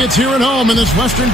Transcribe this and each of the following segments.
Rockets here at home in this Western.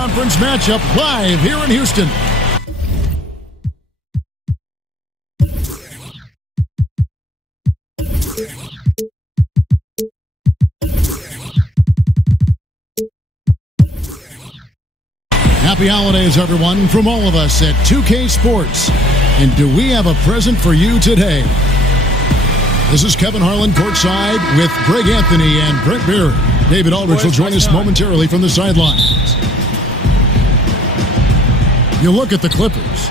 conference matchup live here in Houston. Happy holidays, everyone, from all of us at 2K Sports. And do we have a present for you today? This is Kevin Harlan courtside with Greg Anthony and Brent Beard. David Aldridge will join us momentarily from the sidelines. You look at the Clippers.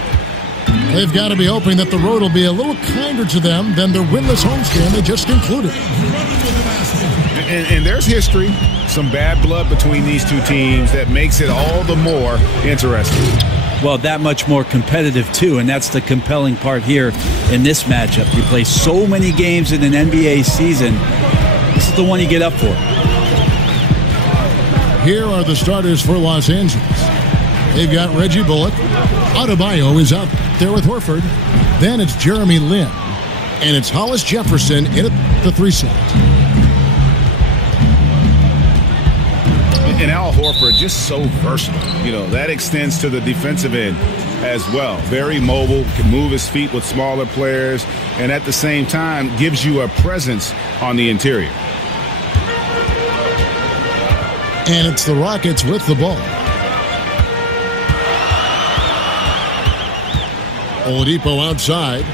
They've got to be hoping that the road will be a little kinder to them than their winless homestand they just concluded. And there's history, some bad blood between these two teams that makes it all the more interesting. Well, that much more competitive, too, and that's the compelling part here in this matchup. You play so many games in an NBA season. This is the one you get up for. Here are the starters for Los Angeles. They've got Reggie Bullock. Adebayo is out there with Horford. Then it's Jeremy Lin. And it's Hollis Jefferson in at the 3 slot. And Al Horford just so versatile. You know, that extends to the defensive end as well. Very mobile, can move his feet with smaller players, and at the same time gives you a presence on the interior. And it's the Rockets with the ball. Oladipo outside.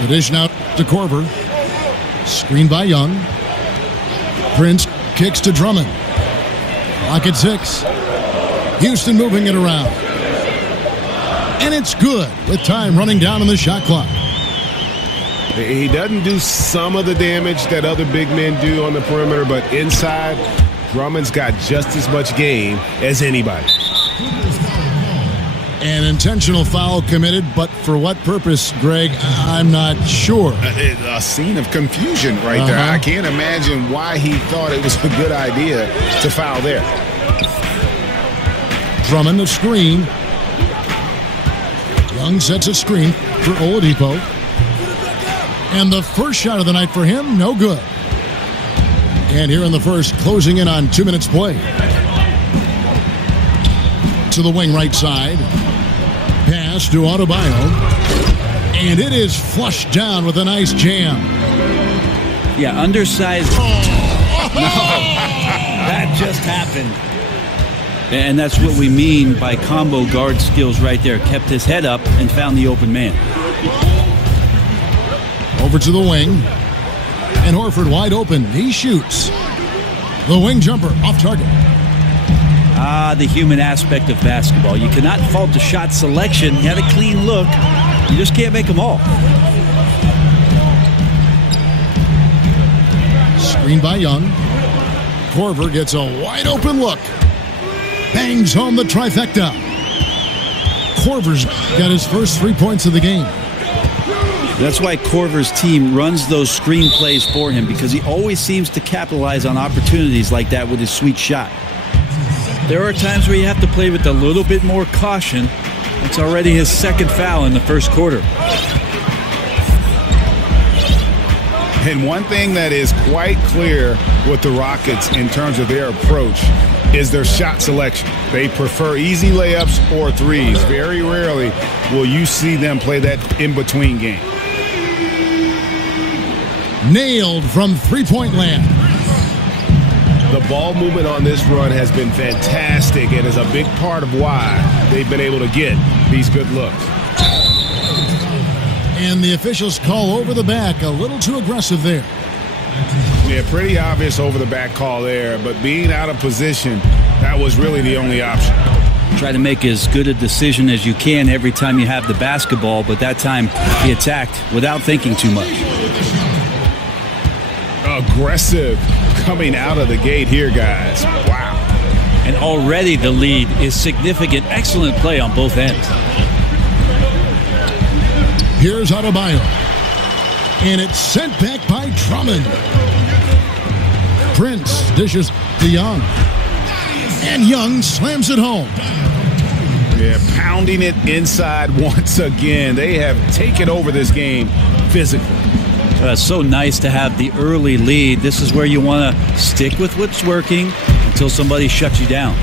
The dish now to Korver. Screen by Young. Prince kicks to Drummond. Rocket 6. Houston moving it around. And it's good with time running down on the shot clock. He doesn't do some of the damage that other big men do on the perimeter, but inside, Drummond's got just as much game as anybody. An intentional foul committed, but for what purpose, Greg? I'm not sure. A scene of confusion right there. I can't imagine why he thought it was a good idea to foul there. Drummond the screen. Young sets a screen for Oladipo. And the first shot of the night for him, no good. And here in the first, closing in on 2 minutes play. To the wing right side. Pass to Adebayo. And it is flushed down with a nice jam. Yeah, undersized. No, that just happened. And that's what we mean by combo guard skills right there. Kept his head up and found the open man. Over to the wing. And Horford wide open. He shoots. The wing jumper off target. The human aspect of basketball. You cannot fault the shot selection. He had a clean look. You just can't make them all. Screen by Young. Korver gets a wide open look. Bangs home the trifecta. Korver's got his first 3 points of the game. That's why Korver's team runs those screen plays for him, because he always seems to capitalize on opportunities like that with his sweet shot. There are times where you have to play with a little bit more caution. It's already his second foul in the first quarter. And one thing that is quite clear with the Rockets in terms of their approach is their shot selection. They prefer easy layups or threes. Very rarely will you see them play that in-between game. Nailed from three-point land. The ball movement on this run has been fantastic and is a big part of why they've been able to get these good looks. And the officials call over the back, a little too aggressive there. Yeah, pretty obvious over the back call there, but being out of position, that was really the only option. Try to make as good a decision as you can every time you have the basketball, but that time he attacked without thinking too much. Aggressive coming out of the gate here, guys. Wow. And already the lead is significant. Excellent play on both ends. Here's Adebayo. And it's sent back by Drummond. Prince dishes to Young. And Young slams it home. Yeah, pounding it inside once again. They have taken over this game physically. So nice to have the early lead. This is where you want to stick with what's working until somebody shuts you down.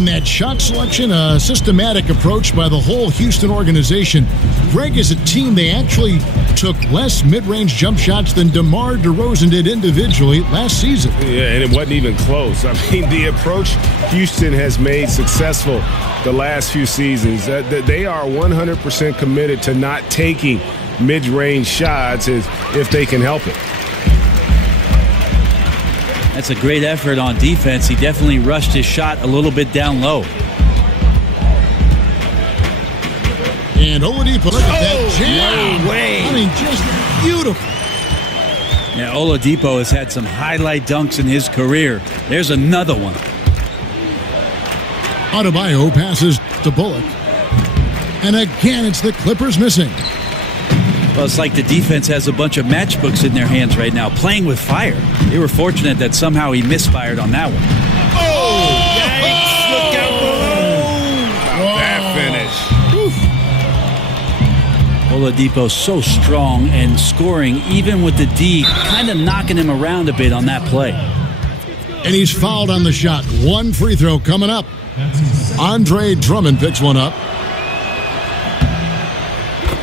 And that shot selection, a systematic approach by the whole Houston organization. Greg, is a team, they actually took less mid-range jump shots than DeMar DeRozan did individually last season. Yeah, and it wasn't even close. I mean, the approach Houston has made successful the last few seasons, they are 100% committed to not taking mid-range shots if they can help it. That's a great effort on defense. He definitely rushed his shot a little bit down low. And Oladipo, look at that jam. No way. I mean, just beautiful. Yeah, Oladipo has had some highlight dunks in his career. There's another one. Adebayo passes to Bullock. And again, it's the Clippers missing. Well, it's like the defense has a bunch of matchbooks in their hands right now, playing with fire. They were fortunate that somehow he misfired on that one. Oh! Yikes! Look out below! That finish. Oladipo so strong and scoring, even with the D, kind of knocking him around a bit on that play. And he's fouled on the shot. One free throw coming up. Andre Drummond picks one up.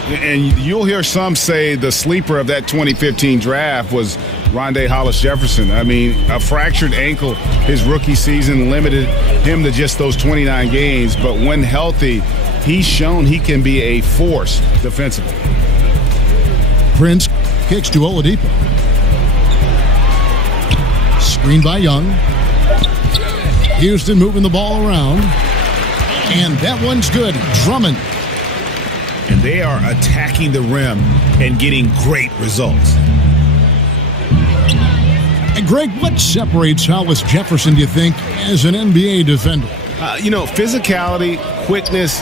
And you'll hear some say the sleeper of that 2015 draft was Rondé Hollis-Jefferson. I mean, a fractured ankle his rookie season limited him to just those 29 games. But when healthy, he's shown he can be a force defensively. Prince kicks to Oladipo. Screen by Young. Houston moving the ball around. And that one's good. Drummond. And they are attacking the rim and getting great results. And Greg, what separates Hollis-Jefferson, do you think, as an NBA defender? Physicality, quickness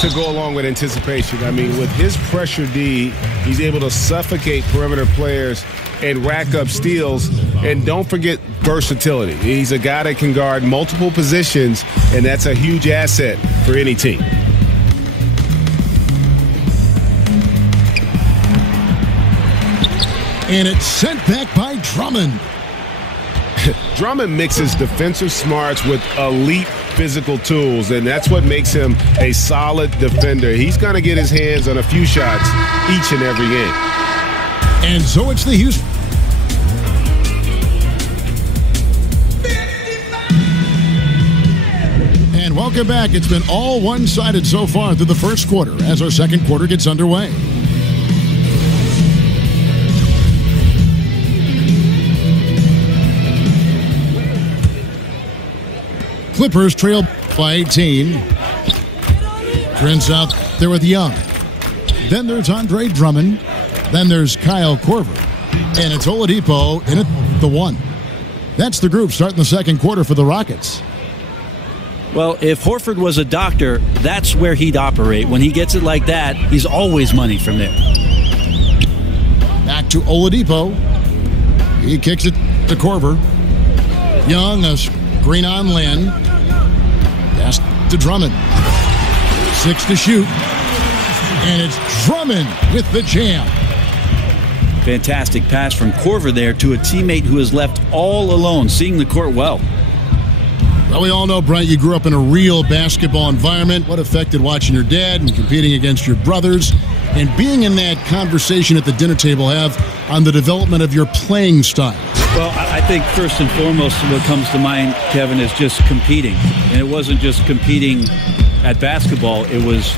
to go along with anticipation. I mean, with his pressure D, he's able to suffocate perimeter players and rack up steals. And don't forget versatility. He's a guy that can guard multiple positions, and that's a huge asset for any team. And it's sent back by Drummond. Drummond mixes defensive smarts with elite physical tools, and that's what makes him a solid defender. He's going to get his hands on a few shots each and every game. And so it's the Houston. And welcome back. It's been all one-sided so far through the first quarter as our second quarter gets underway. Clippers trail by 18. Prince out there with Young. Then there's Andre Drummond. Then there's Kyle Korver. And it's Oladipo in at the one. That's the group starting the second quarter for the Rockets. Well, if Horford was a doctor, that's where he'd operate. When he gets it like that, he's always money from there. Back to Oladipo. He kicks it to Korver. Young, a screen on Lynn. Pass to Drummond. 6 to shoot. And it's Drummond with the jam. Fantastic pass from Korver there to a teammate who is left all alone, seeing the court well. Well, we all know, Brent, you grew up in a real basketball environment. What effect did watching your dad and competing against your brothers and being in that conversation at the dinner table have on the development of your playing style? Well, I think first and foremost what comes to mind, Kevin, is just competing. And it wasn't just competing at basketball. It was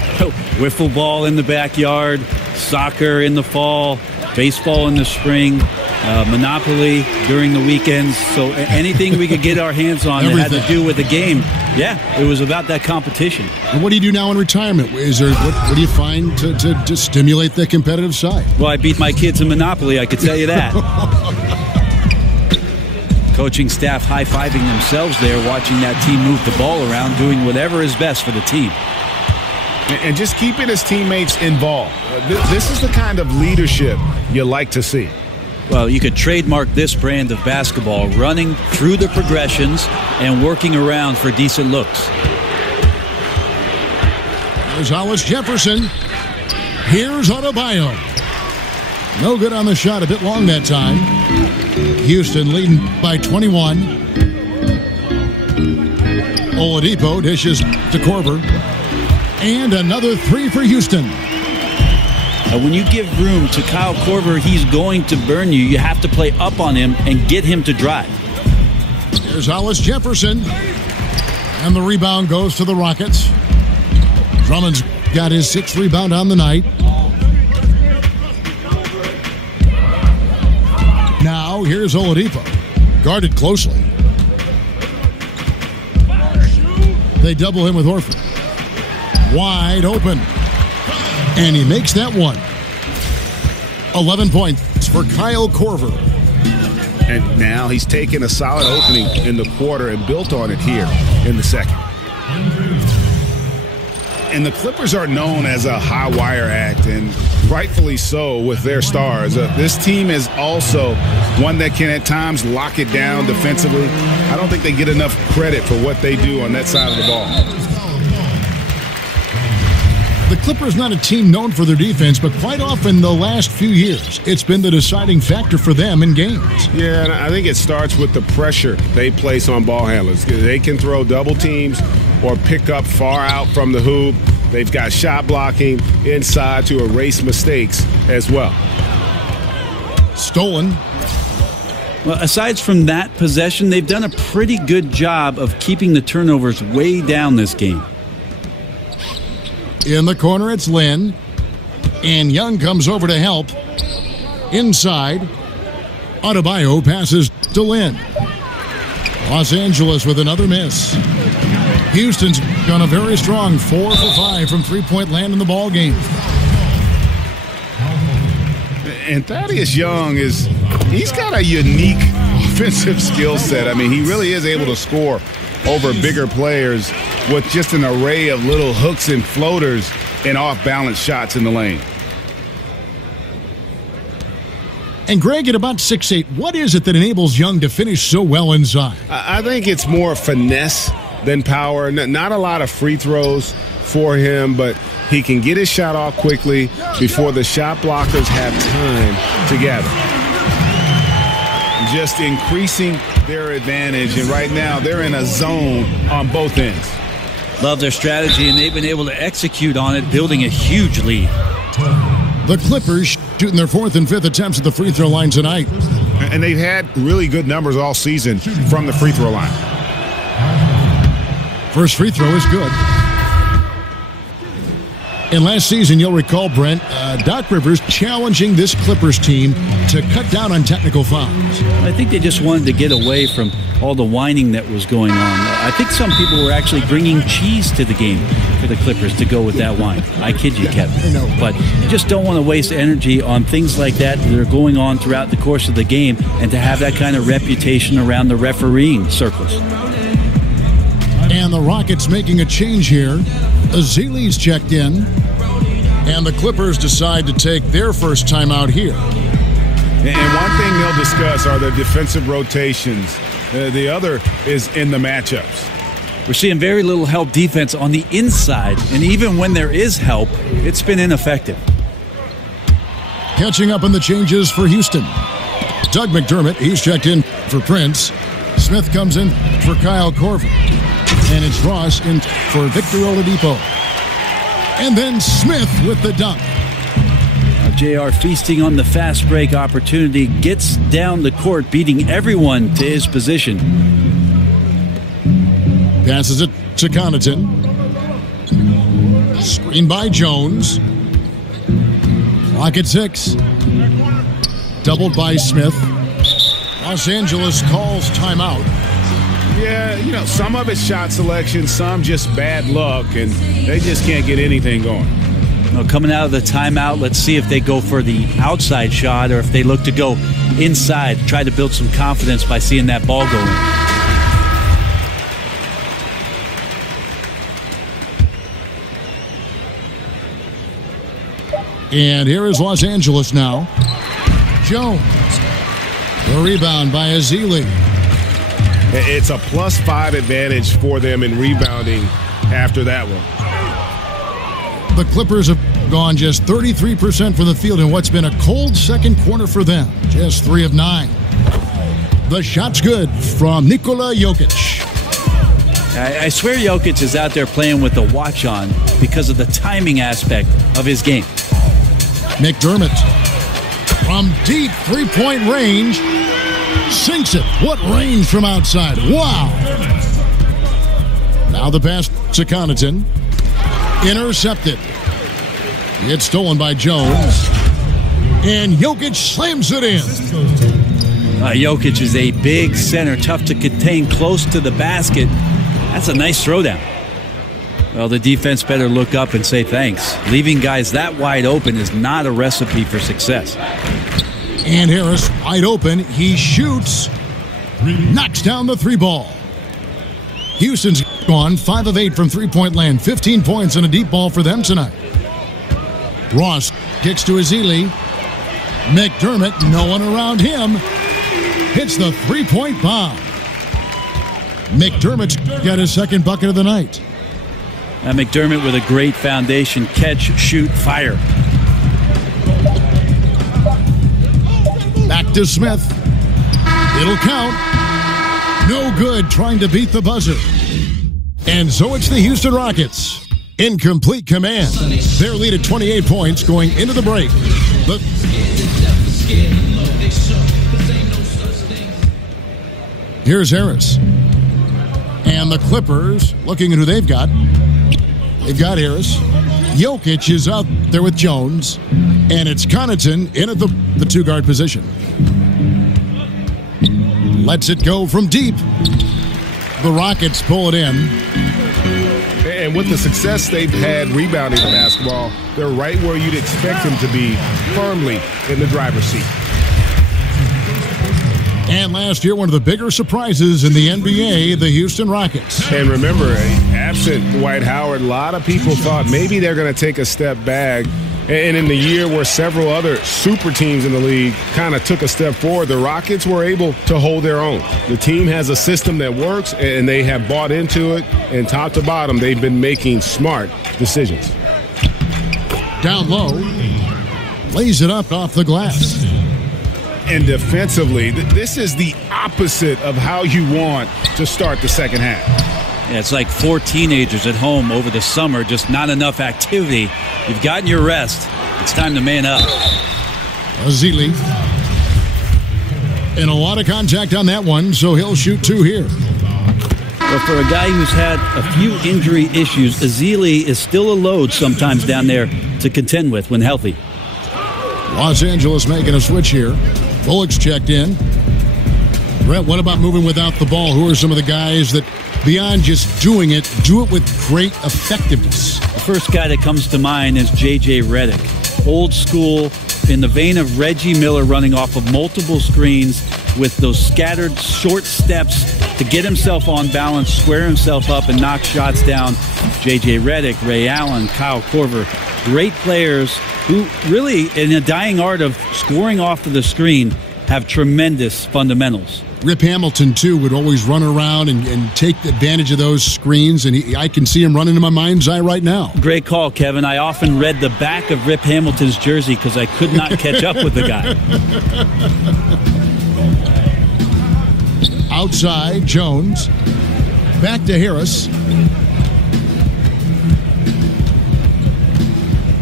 wiffle ball in the backyard, soccer in the fall, baseball in the spring, Monopoly during the weekends. So anything we could get our hands on that had to do with the game, yeah, it was about that competition. And what do you do now in retirement? Is there what do you find to stimulate the competitive side? Well, I beat my kids in Monopoly, I could tell you that. Coaching staff high-fiving themselves there, watching that team move the ball around, doing whatever is best for the team. And just keeping his teammates involved. This is the kind of leadership you like to see. Well, you could trademark this brand of basketball, running through the progressions and working around for decent looks. There's Hollis-Jefferson. Here's Adebayo. No good on the shot, a bit long that time. Houston leading by 21. Oladipo dishes to Korver. And another three for Houston. When you give room to Kyle Korver, he's going to burn you. You have to play up on him and get him to drive. There's Hollis Jefferson. And the rebound goes to the Rockets. Drummond's got his 6th rebound on the night. Now, here's Oladipo. Guarded closely. They double him with Horford. Wide open. And he makes that one. 11 points for Kyle Korver. And now he's taken a solid opening in the quarter and built on it here in the second. And the Clippers are known as a high wire act, and rightfully so with their stars. This team is also one that can at times lock it down defensively. I don't think they get enough credit for what they do on that side of the ball. The Clippers not a team known for their defense, but quite often the last few years, it's been the deciding factor for them in games. Yeah, and I think it starts with the pressure they place on ball handlers. They can throw double teams or pick up far out from the hoop. They've got shot blocking inside to erase mistakes as well. Stolen. Well, aside from that possession, they've done a pretty good job of keeping the turnovers way down this game. In the corner, it's Lynn. And Young comes over to help. Inside, Adebayo passes to Lynn. Los Angeles with another miss. Houston's gone a very strong 4 for 5 from three-point land in the ball game. And Thaddeus Young he's got a unique offensive skill set. I mean, he really is able to score over bigger players with just an array of little hooks and floaters and off-balance shots in the lane. And Greg, at about 6'8", what is it that enables Young to finish so well inside? I think it's more finesse than power. Not a lot of free throws for him, but he can get his shot off quickly before the shot blockers have time to gather. Just increasing their advantage, and right now they're in a zone on both ends. Love their strategy, and they've been able to execute on it, building a huge lead. The Clippers shooting their 4th and 5th attempts at the free throw line tonight. And they've had really good numbers all season from the free throw line. First free throw is good. And last season, you'll recall, Brent, Doc Rivers challenging this Clippers team to cut down on technical fouls. I think they just wanted to get away from all the whining that was going on. I think some people were actually bringing cheese to the game for the Clippers to go with that wine. I kid you, Kevin. But you just don't want to waste energy on things like that that are going on throughout the course of the game, and to have that kind of reputation around the refereeing circles. And the Rockets making a change here. Azili's checked in. And the Clippers decide to take their first time out here. And one thing they'll discuss are the defensive rotations. The other is in the matchups. We're seeing very little help defense on the inside, and even when there is help, it's been ineffective. Catching up on the changes for Houston. Doug McDermott, he's checked in for Prince. Smith comes in for Kyle Korver. And it's Ross in for Victor Oladipo. And then Smith with the dunk. JR feasting on the fast break opportunity, gets down the court, beating everyone to his position. Passes it to Connaughton. Screen by Jones. Clock at 6. Doubled by Smith. Los Angeles calls timeout. Yeah, some of it's shot selection, some just bad luck, and they just can't get anything going. Well, coming out of the timeout, let's see if they go for the outside shot or if they look to go inside, try to build some confidence by seeing that ball go in. And here is Los Angeles now. Jones. The rebound by Azili. It's a +5 advantage for them in rebounding after that one. The Clippers have gone just 33% from the field in what's been a cold second quarter for them. Just 3 of 9. The shot's good from Nikola Jokic. I swear Jokic is out there playing with the watch on because of the timing aspect of his game. McDermott from deep three-point range sinks it. What range from outside. Wow. Now the pass to Connaughton. Intercepted. It's stolen by Jones. And Jokic slams it in. Jokic is a big center, tough to contain close to the basket. That's a nice throwdown. Well, the defense better look up and say thanks. Leaving guys that wide open is not a recipe for success. And Harris wide open. He shoots. Knocks down the three ball. Houston's gone 5 of 8 from three-point land. 15 points and a deep ball for them tonight. Ross kicks to Ezeli. McDermott, no one around him. Hits the three-point bomb. McDermott's got his second bucket of the night. McDermott with a great foundation. Catch, shoot, fire. Back to Smith. It'll count. No good trying to beat the buzzer. And so it's the Houston Rockets in complete command. Their lead at 28 points going into the break. Here's Harris. And the Clippers looking at who they've got. They've got Harris. Jokic is out there with Jones. And it's Connaughton in at the two-guard position. Lets it go from deep. The Rockets pull it in. And with the success they've had rebounding the basketball, they're right where you'd expect them to be, firmly in the driver's seat. And last year, one of the bigger surprises in the NBA, the Houston Rockets. And remember, absent Dwight Howard, a lot of people thought maybe they're going to take a step back. And in the year where several other super teams in the league kind of took a step forward, the Rockets were able to hold their own. The team has a system that works, and they have bought into it. And top to bottom, they've been making smart decisions. Down low, lays it up off the glass. And defensively, this is the opposite of how you want to start the second half. Yeah, it's like 4 teenagers at home over the summer, just not enough activity. You've gotten your rest. It's time to man up. Ezeli. And a lot of contact on that one, so he'll shoot 2 here. Well, for a guy who's had a few injury issues, Ezeli is still a load sometimes down there to contend with when healthy. Los Angeles making a switch here. Bullock's checked in. Brett, what about moving without the ball? Who are some of the guys that, beyond just doing it, do it with great effectiveness? The first guy that comes to mind is J.J. Redick. Old school, in the vein of Reggie Miller, running off of multiple screens with those scattered short steps to get himself on balance, square himself up, and knock shots down. J.J. Redick, Ray Allen, Kyle Korver, great players who really, in a dying art of scoring off of the screen, have tremendous fundamentals. Rip Hamilton, too, would always run around and take advantage of those screens, and I can see him running in my mind's eye right now. Great call, Kevin. I often read the back of Rip Hamilton's jersey because I could not catch up with the guy. Outside, Jones. Back to Harris.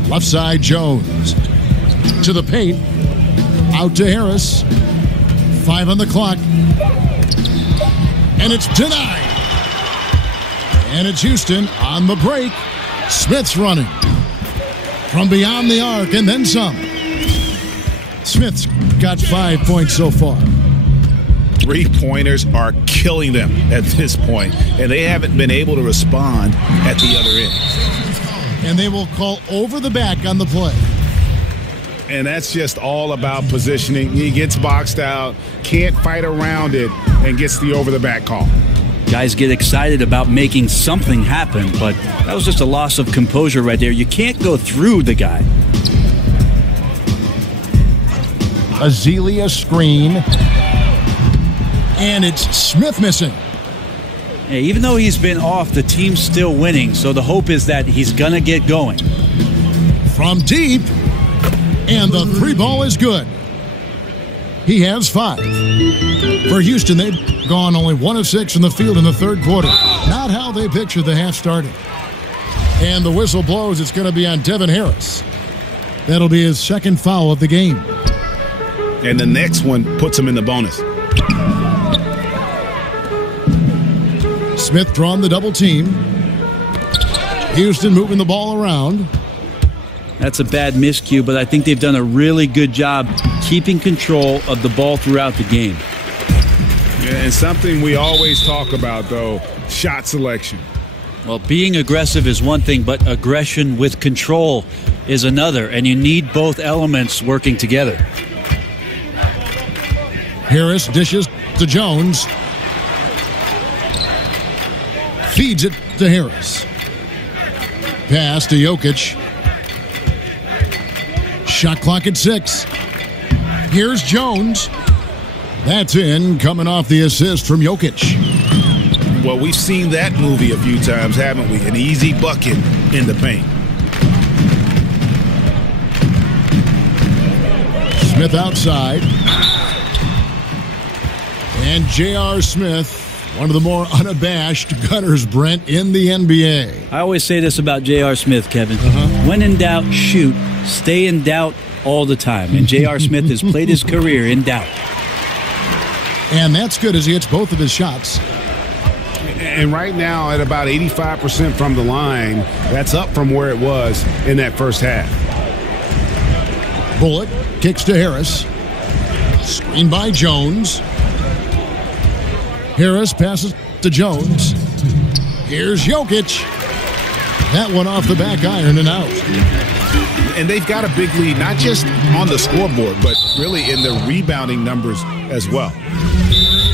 Left side, Jones. To the paint. Out to Harris. 5 on the clock. And it's denied. And it's Houston on the break. Smith's running. From beyond the arc and then some. Smith's got 5 points so far. 3-pointers are killing them at this point, and they haven't been able to respond at the other end. And they will call over the back on the play. And that's just all about positioning. He gets boxed out, can't fight around it, and gets the over-the-back call. Guys get excited about making something happen, but that was just a loss of composure right there. You can't go through the guy. Ezeli screen. And it's Smith missing. Yeah, even though he's been off, the team's still winning, so the hope is that he's going to get going. From deep, and the 3 ball is good. He has 5. For Houston, they've gone only 1 of 6 from the field in the third quarter. Not how they pictured the half starting. And the whistle blows. It's going to be on Devin Harris. That'll be his second foul of the game. And the next one puts him in the bonus. Smith drawn the double team. Houston moving the ball around. That's a bad miscue, but I think they've done a really good job keeping control of the ball throughout the game. Yeah, and something we always talk about, though, shot selection. Well, being aggressive is one thing, but aggression with control is another, and you need both elements working together. Harris dishes to Jones. Feeds it to Harris. Pass to Jokic. Shot clock at 6. Here's Jones. That's in, coming off the assist from Jokic. Well, we've seen that movie a few times, haven't we? An easy bucket in the paint. Smith outside. And J.R. Smith, one of the more unabashed gunners, Brent, in the NBA. I always say this about J.R. Smith, Kevin. When in doubt, shoot. Stay in doubt all the time. And J.R. Smith has played his career in doubt. And that's good as he hits both of his shots. And right now at about 85% from the line, that's up from where it was in that first half. Bullock kicks to Harris. Screen by Jones. Harris passes to Jones. Here's Jokic. That one off the back iron and out. And they've got a big lead, not just on the scoreboard, but really in the rebounding numbers as well.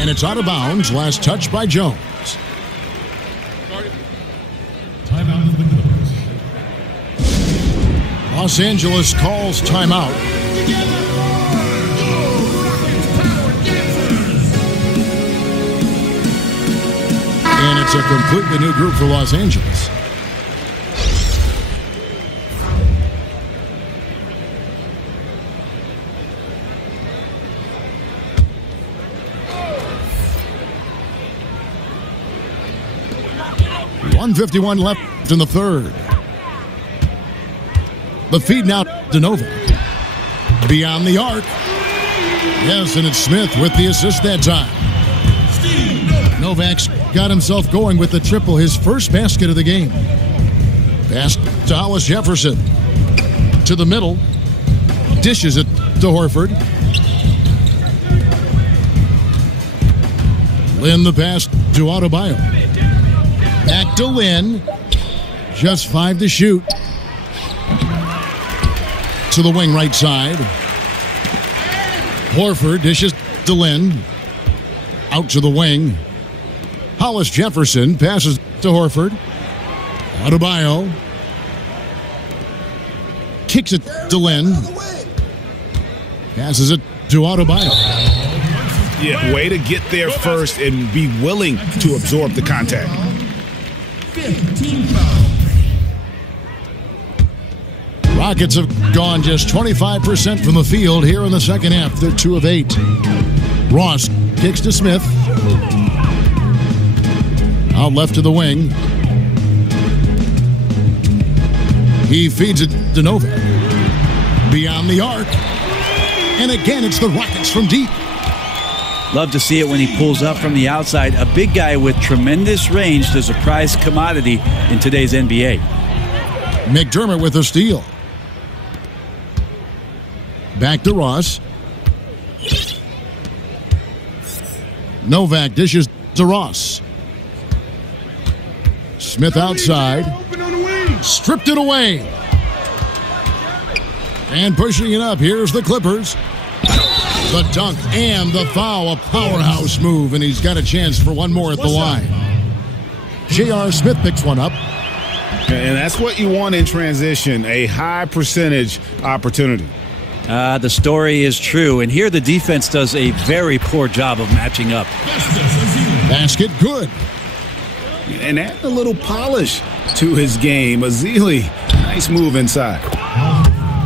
And it's out of bounds. Last touch by Jones. Timeout of the Clippers. Los Angeles calls timeout. And it's a completely new group for Los Angeles. .151 left in the third. The feed now to Novak. Beyond the arc. Yes, and it's Smith with the assist that time. Novak's got himself going with the triple, his first basket of the game. Pass to Hollis Jefferson. To the middle. Dishes it to Horford. Lynn the pass to Adebayo. Back to Lynn. Just 5 to shoot. To the wing right side. Horford dishes to Lynn. Out to the wing. Hollis Jefferson passes to Horford. Adebayo. Kicks it to Lynn. Passes it to Adebayo. Yeah, way to get there first and be willing to absorb the contact. 15 foul. Rockets have gone just 25% from the field here in the second half. They're 2 of 8. Ross kicks to Smith. Out left to the wing. He feeds it to Novak. Beyond the arc. And again, it's the Rockets from deep. Love to see it when he pulls up from the outside. A big guy with tremendous range is a prized commodity in today's NBA. McDermott with a steal. Back to Ross. Novak dishes to Ross. Smith outside. Stripped it away. And pushing it up. Here's the Clippers. The dunk and the foul. A powerhouse move. And he's got a chance for one more at the line. J.R. Smith picks one up. And that's what you want in transition, a high percentage opportunity. The story is true. And here the defense does a very poor job of matching up. Basket good. And add a little polish to his game. Azili, nice move inside.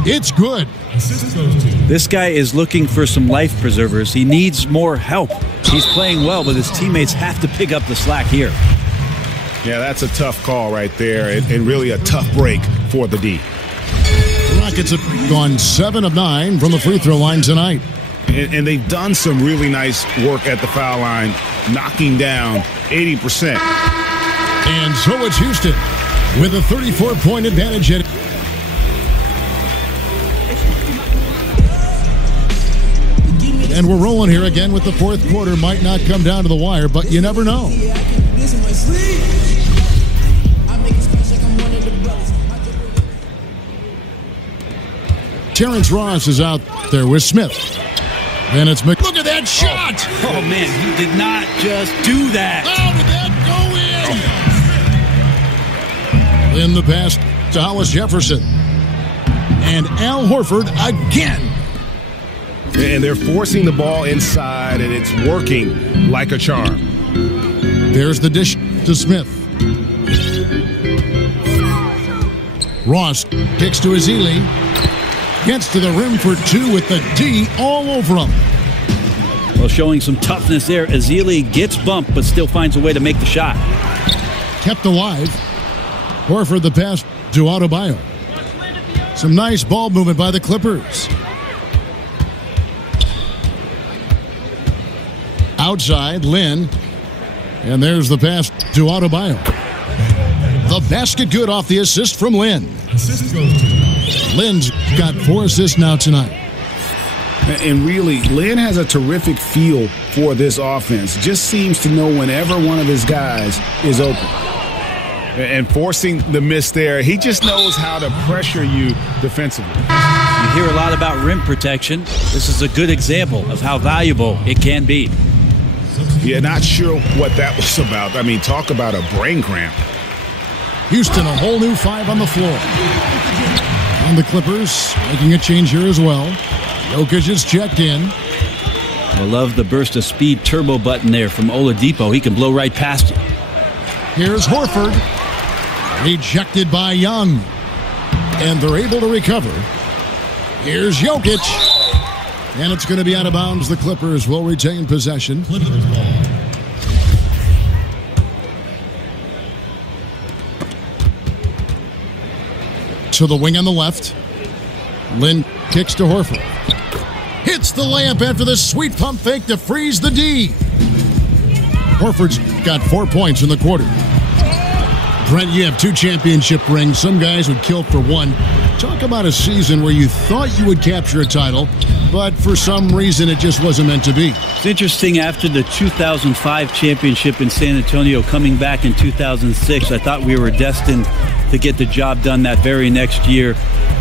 It's good. Assist goes to This guy is looking for some life preservers. He needs more help. He's playing well, but his teammates have to pick up the slack here. Yeah, that's a tough call right there, and really a tough break for the D. The Rockets have gone 7 of 9 from the free throw line tonight. And they've done some really nice work at the foul line, knocking down 80%. And so it's Houston with a 34-point advantage. And we're rolling here again with the fourth quarter. Might not come down to the wire, but you never know. Terrence Ross is out there with Smith. And it's Look at that shot! Oh, man, he did not just do that. How did that go in? In the pass to Hollis Jefferson. And Al Horford again. And they're forcing the ball inside, and it's working like a charm. There's the dish to Smith. Ross kicks to Ezeli. Gets to the rim for two with the D all over him. Well, showing some toughness there. Ezeli gets bumped, but still finds a way to make the shot. Kept alive. Horford the pass to Adebayo. Some nice ball movement by the Clippers. Outside, Lynn. And there's the pass to Adebayo. The basket good off the assist from Lynn. assist goes to Lynn's got 4 assists now tonight. And really, Lynn has a terrific feel for this offense. Just seems to know whenever one of his guys is open. And forcing the miss there, he just knows how to pressure you defensively. You hear a lot about rim protection. This is a good example of how valuable it can be. Yeah, not sure what that was about. I mean, talk about a brain cramp. Houston, a whole new 5 on the floor. And the Clippers making a change here as well. Jokic is checked in. I love the burst of speed turbo button there from Oladipo. He can blow right past you. Here's Horford. Rejected by Young. And they're able to recover. Here's Jokic. And it's going to be out of bounds. The Clippers will retain possession. Clippers ball. To the wing on the left. Lynn kicks to Horford. Hits the layup after the sweet pump fake to freeze the D. Horford's got 4 points in the quarter. Brent, you have 2 championship rings. Some guys would kill for 1. Talk about a season where you thought you would capture a title, but for some reason it just wasn't meant to be. It's interesting, after the 2005 championship in San Antonio, coming back in 2006, I thought we were destined to get the job done that very next year.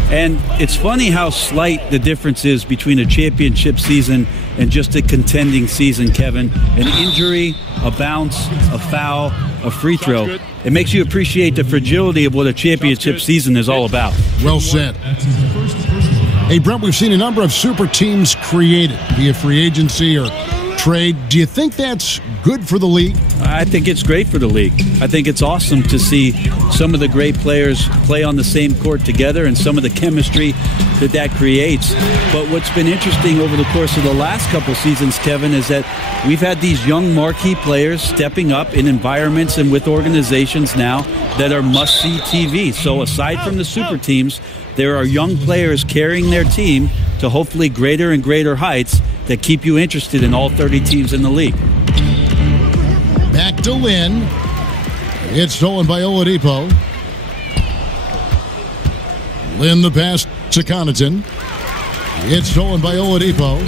And it's funny how slight the difference is between a championship season and just a contending season, Kevin. An injury, a bounce, a foul, a free throw. It makes you appreciate the fragility of what a championship season is all about. Well said. That's his first personal foul. Hey, Brent, we've seen a number of super teams created via free agency or trade. Do you think that's good for the league? I think it's great for the league. I think it's awesome to see some of the great players play on the same court together and some of the chemistry that creates. But what's been interesting over the course of the last couple seasons, Kevin, is that we've had these young marquee players stepping up in environments and with organizations now that are must-see TV. So aside from the super teams, there are young players carrying their team to hopefully greater and greater heights that keep you interested in all 30 teams in the league. Back to Lynn. It's stolen by Oladipo. Lynn the pass to Connaughton. It's stolen by Oladipo.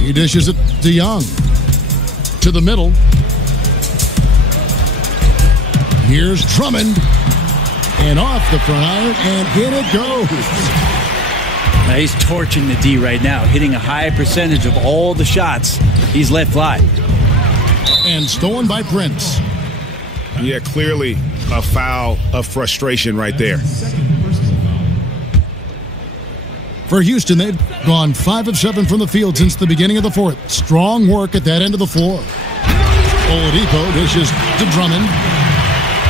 He dishes it to Young. To the middle. Here's Drummond. And off the front iron, and in it goes. Now he's torching the D right now, hitting a high percentage of all the shots he's let fly. And stolen by Prince. Yeah, clearly a foul of frustration right there. Second personal foul. For Houston, they've gone 5 of 7 from the field since the beginning of the fourth. Strong work at that end of the floor. Oladipo dishes to Drummond.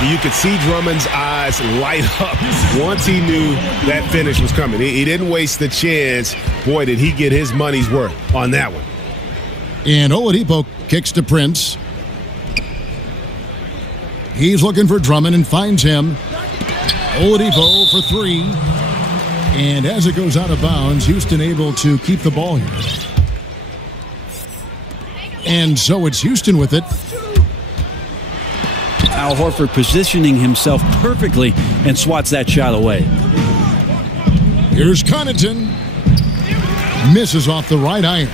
You could see Drummond's eyes light up once he knew that finish was coming. He didn't waste the chance. Boy, did he get his money's worth on that one. And Oladipo kicks to Prince. He's looking for Drummond and finds him. Oladipo for three. And as it goes out of bounds, Houston able to keep the ball here. And so it's Houston with it. Al Horford positioning himself perfectly and swats that shot away. Here's Connaughton. Misses off the right iron.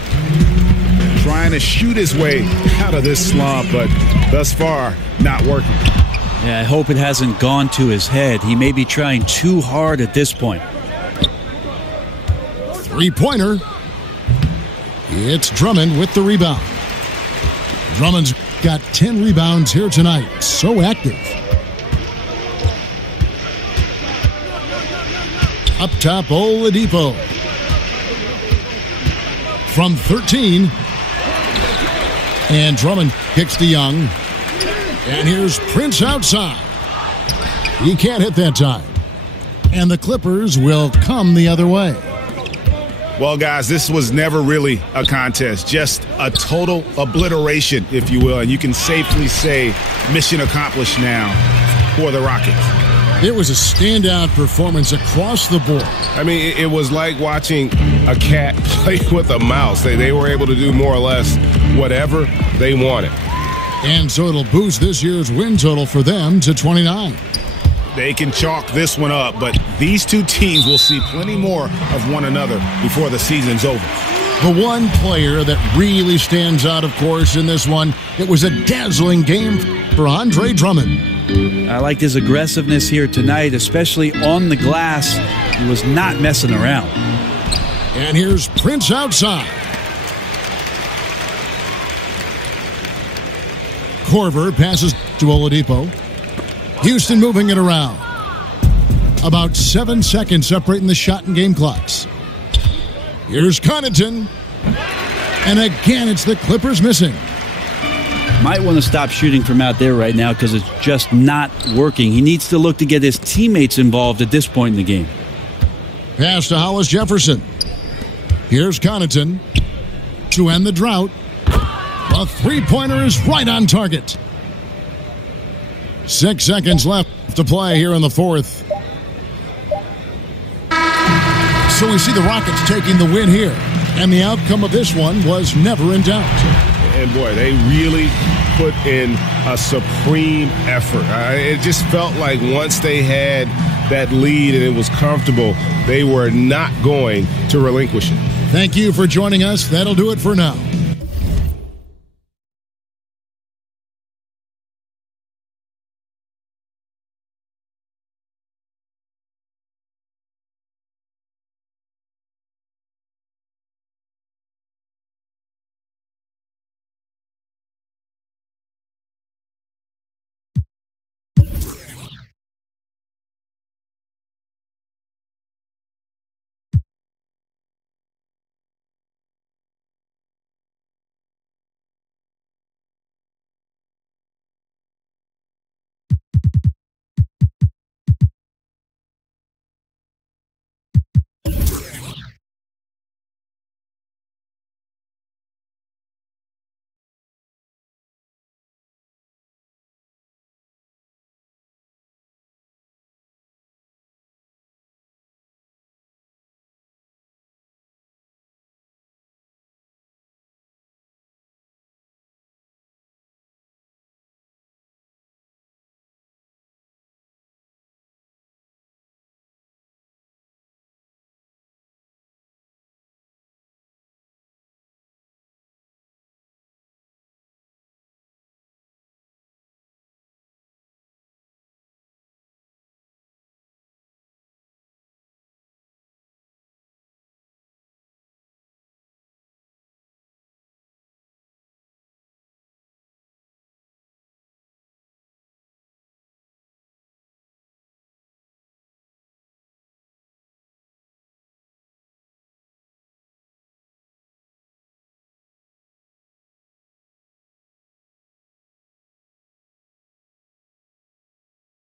Trying to shoot his way out of this slump, but thus far, not working. Yeah, I hope it hasn't gone to his head. He may be trying too hard at this point. Three-pointer. It's Drummond with the rebound. Drummond's got 10 rebounds here tonight. So active. Up top, Oladipo. From 13. And Drummond kicks to Young. And here's Prince outside. He can't hit that time. And the Clippers will come the other way. Well, guys, this was never really a contest, just a total obliteration, if you will. And you can safely say mission accomplished now for the Rockets. It was a standout performance across the board. I mean, it was like watching a cat play with a mouse. They were able to do more or less whatever they wanted. And so it'll boost this year's win total for them to 29. They can chalk this one up, but these two teams will see plenty more of one another before the season's over. The one player that really stands out, of course, in this one, it was a dazzling game for Andre Drummond. I liked his aggressiveness here tonight, especially on the glass. He was not messing around. And here's Prince outside. Korver passes to Oladipo. Houston moving it around. About 7 seconds separating the shot and game clocks. Here's Connaughton. And again, it's the Clippers missing. Might want to stop shooting from out there right now because it's just not working. He needs to look to get his teammates involved at this point in the game. Pass to Hollis Jefferson. Here's Connaughton to end the drought. A three-pointer is right on target. 6 seconds left to play here in the fourth. So we see the Rockets taking the win here. And the outcome of this one was never in doubt. And boy, they really put in a supreme effort. It just felt like once they had that lead and it was comfortable, they were not going to relinquish it. Thank you for joining us. That'll do it for now.